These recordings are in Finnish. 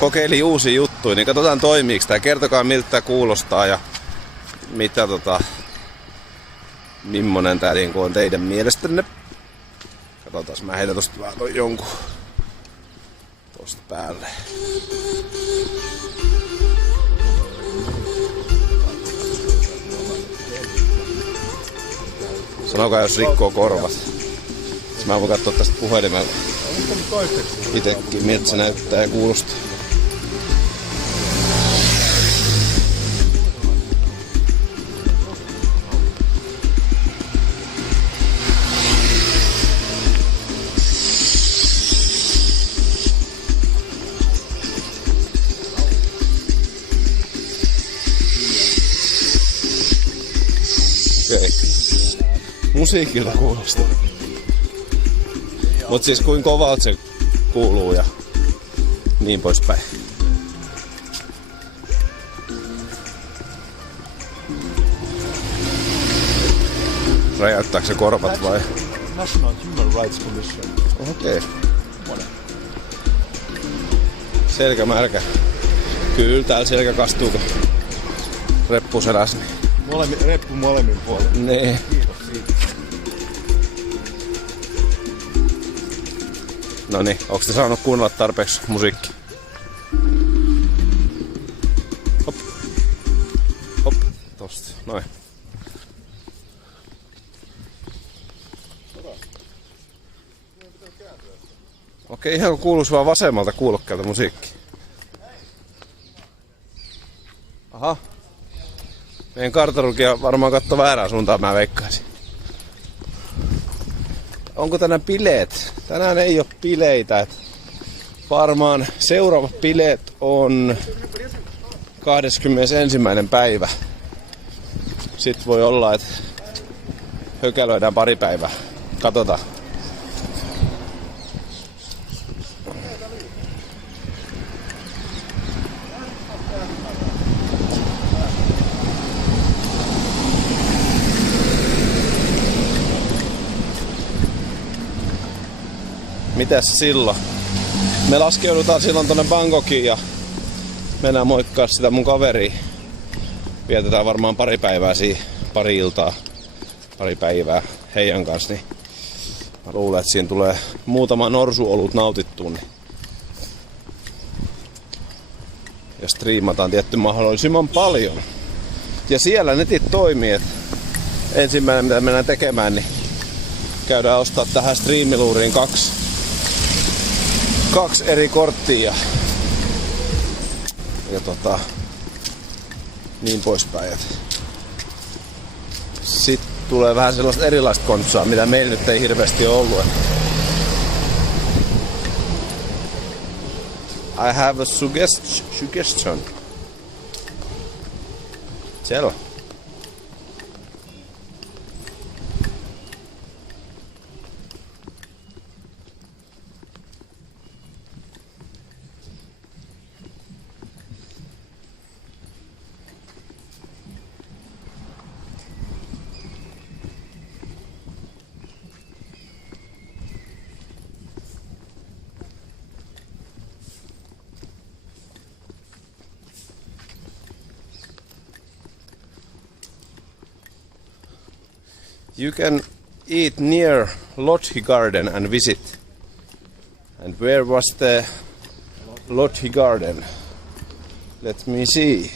kokeili uusia juttuja, niin katsotaan toimiiks tää. Kertokaa miltä tää kuulostaa ja mitä mimmonen tää niinku on teidän mielestänne. Katsotaan, mä heitän tosta vaan jonkun tosta päälle. Sanokaa jos rikkoo korvat. Mä voin katsoa tästä puhelimella itekin, miltä se näyttää ja kuulostaa. Okei. Musiikilla kuulostaa. Mut siis kuinka kovalta se kuuluu ja niin poispäin. Räjäyttääkö se korvat vai? National Human Rights Commission. Okei. Selkä märkä. Kyllä täällä selkä kastuu kun reppu seläs. Reppu molemmin puolin. Nee. Kiitos siitä. Noniin, onks te saanut kuunnella tarpeeksi musiikkia? Hop. Hop. Tosta. Noin. Okei, ihan kun kuuluis vaan vasemmalta kuulokkeelta musiikki. Aha. Meidän kartarukia varmaan kattoo väärään suuntaan, mä veikkaisin. Onko tänään bileet? Tänään ei oo bileitä. Varmaan seuraavat bileet on 21. päivä. Sitten voi olla, että hökälöidään pari päivää. Katsotaan. Mitäs silloin? Me laskeudutaan silloin tonne Bangkokiin ja mennään moikkaa sitä mun kaveria. Vietetään varmaan pari päivää siihen, pari iltaa, pari päivää heidän kanssa. Niin mä luulen, että siinä tulee muutama norsuolut nautittua. Niin. Ja striimataan tietty mahdollisimman paljon. Ja siellä netit toimii, että ensimmäinen mitä mennään tekemään, niin käydään ostaa tähän striimiluuriin kaksi eri korttia ja niin poispäin. Sitten tulee vähän sellaista erilaista kontsaa, mitä meillä nyt ei hirveästi ole ollut. I have a suggestion. Selvä. You can eat near Lothi Garden and visit. And where was the Lothi Garden? Let me see.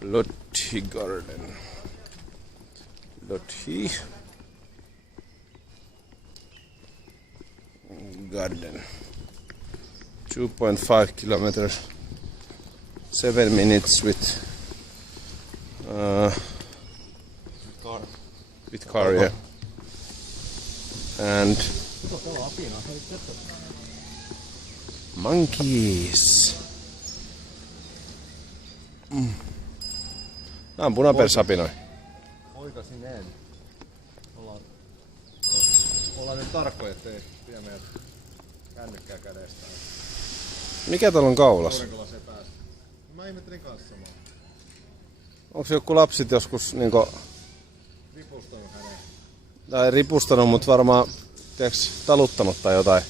Lothi Garden. Lothi Garden. 2.5 kilometers. 7 minutes with car, yeah. And monkeys. Nää on punapersapinoi. Oikaisin en. Ollaan nyt tarkkoja, ettei vie meidät kännykkää kädestä. Mikä täällä on kaulas? Aurinkolaseen päästä. Mä ihmettelin kanssa samaa. Onks joku lapsit joskus niinku Ripustanut häneen. tai ripustanut, mut varmaan taluttanut tai jotain.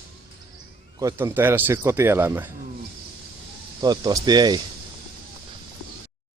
Koittanut tehdä siitä kotieläimen. Toivottavasti ei.